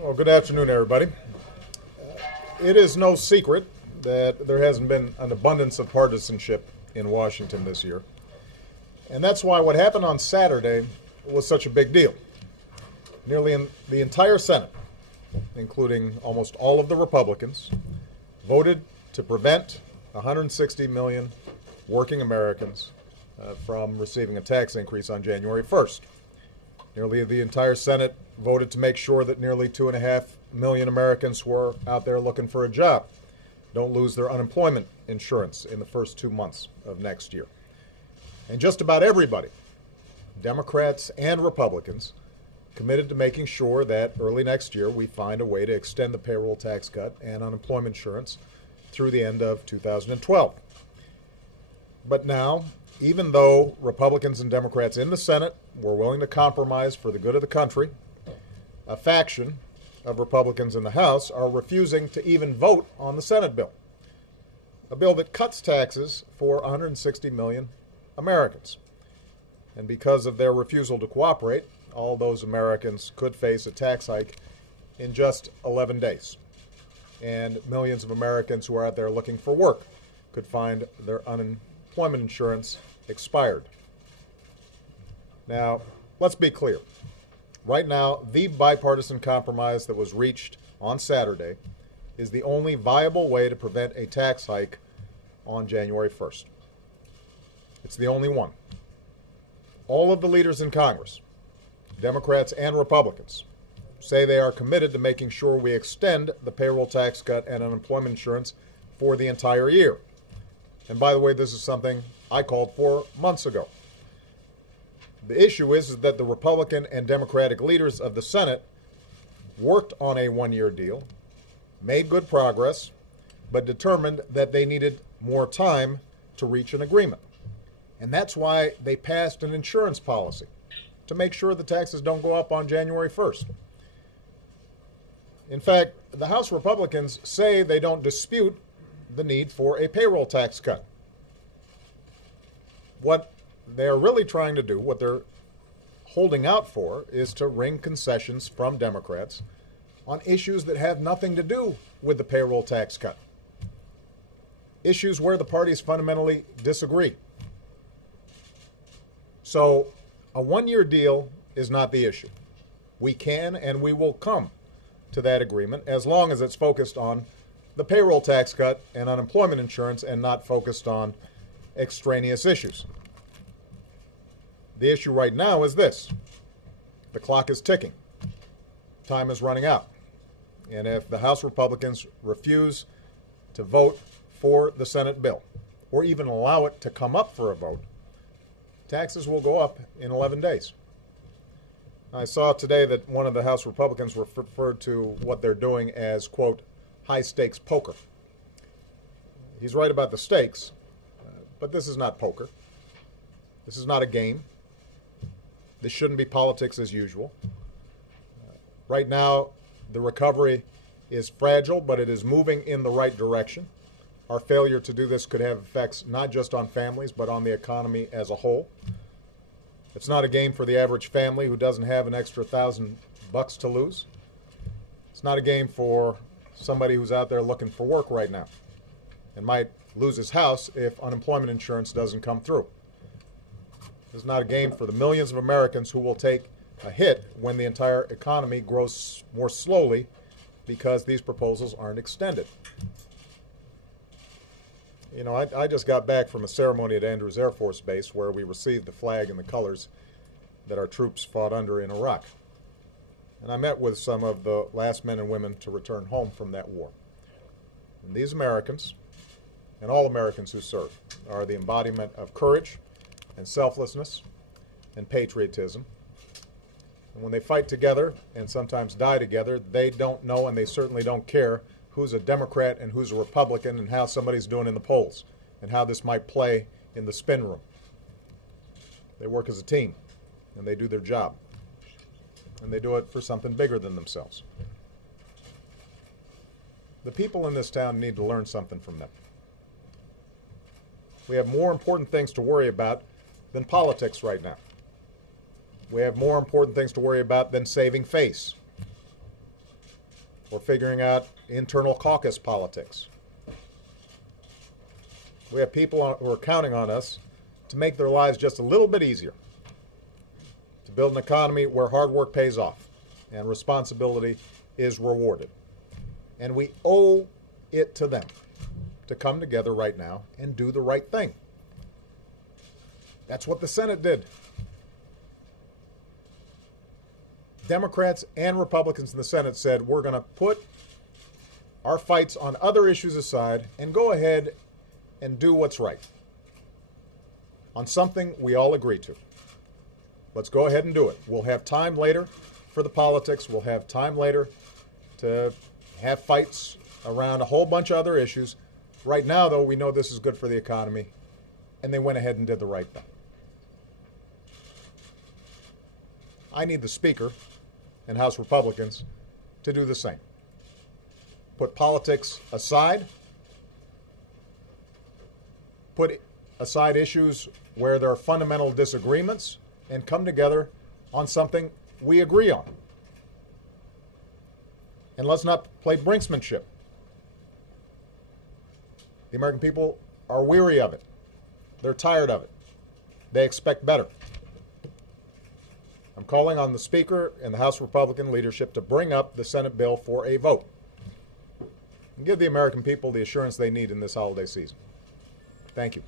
Well, good afternoon, everybody. It is no secret that there hasn't been an abundance of partisanship in Washington this year. And that's why what happened on Saturday was such a big deal. Nearly the entire Senate, including almost all of the Republicans, voted to prevent 160 million working Americans from receiving a tax increase on January 1st. Nearly the entire Senate voted to make sure that nearly 2.5 million Americans who are out there looking for a job don't lose their unemployment insurance in the first 2 months of next year. And just about everybody, Democrats and Republicans, committed to making sure that early next year we find a way to extend the payroll tax cut and unemployment insurance through the end of 2012. But now, even though Republicans and Democrats in the Senate were willing to compromise for the good of the country, a faction of Republicans in the House are refusing to even vote on the Senate bill, a bill that cuts taxes for 160 million Americans. And because of their refusal to cooperate, all those Americans could face a tax hike in just 11 days. And millions of Americans who are out there looking for work could find their unemployment insurance expired. Now, let's be clear. Right now, the bipartisan compromise that was reached on Saturday is the only viable way to prevent a tax hike on January 1st. It's the only one. All of the leaders in Congress, Democrats and Republicans, say they are committed to making sure we extend the payroll tax cut and unemployment insurance for the entire year. And by the way, this is something I called for months ago. The issue is that the Republican and Democratic leaders of the Senate worked on a one-year deal, made good progress, but determined that they needed more time to reach an agreement. And that's why they passed an insurance policy to make sure the taxes don't go up on January 1st. In fact, the House Republicans say they don't dispute the need for a payroll tax cut. What they're really trying to do, what they're holding out for, is to wring concessions from Democrats on issues that have nothing to do with the payroll tax cut. Issues where the parties fundamentally disagree. So a one-year deal is not the issue. We can and we will come to that agreement as long as it's focused on the payroll tax cut and unemployment insurance and not focused on extraneous issues. The issue right now is this. The clock is ticking. Time is running out. And if the House Republicans refuse to vote for the Senate bill, or even allow it to come up for a vote, taxes will go up in 11 days. I saw today that one of the House Republicans referred to what they're doing as, quote, high-stakes poker. He's right about the stakes, but this is not poker. This is not a game. This shouldn't be politics as usual. Right now, the recovery is fragile, but it is moving in the right direction. Our failure to do this could have effects not just on families, but on the economy as a whole. It's not a game for the average family who doesn't have an extra $1,000 to lose. It's not a game for somebody who's out there looking for work right now and might lose his house if unemployment insurance doesn't come through. This is not a game for the millions of Americans who will take a hit when the entire economy grows more slowly because these proposals aren't extended. You know, I just got back from a ceremony at Andrews Air Force Base where we received the flag and the colors that our troops fought under in Iraq. And I met with some of the last men and women to return home from that war. And these Americans, and all Americans who serve, are the embodiment of courage and selflessness and patriotism. And when they fight together and sometimes die together, they don't know and they certainly don't care who's a Democrat and who's a Republican and how somebody's doing in the polls and how this might play in the spin room. They work as a team and they do their job. And they do it for something bigger than themselves. The people in this town need to learn something from them. We have more important things to worry about than politics right now. We have more important things to worry about than saving face. We're figuring out internal caucus politics. We have people who are counting on us to make their lives just a little bit easier, to build an economy where hard work pays off and responsibility is rewarded. And we owe it to them to come together right now and do the right thing. That's what the Senate did. Democrats and Republicans in the Senate said, we're going to put our fights on other issues aside and go ahead and do what's right on something we all agree to. Let's go ahead and do it. We'll have time later for the politics. We'll have time later to have fights around a whole bunch of other issues. Right now, though, we know this is good for the economy, and they went ahead and did the right thing. I need the Speaker and House Republicans to do the same. Put politics aside. Put aside issues where there are fundamental disagreements and come together on something we agree on. And let's not play brinksmanship. The American people are weary of it. They're tired of it. They expect better. I'm calling on the Speaker and the House Republican leadership to bring up the Senate bill for a vote and give the American people the assurance they need in this holiday season. Thank you.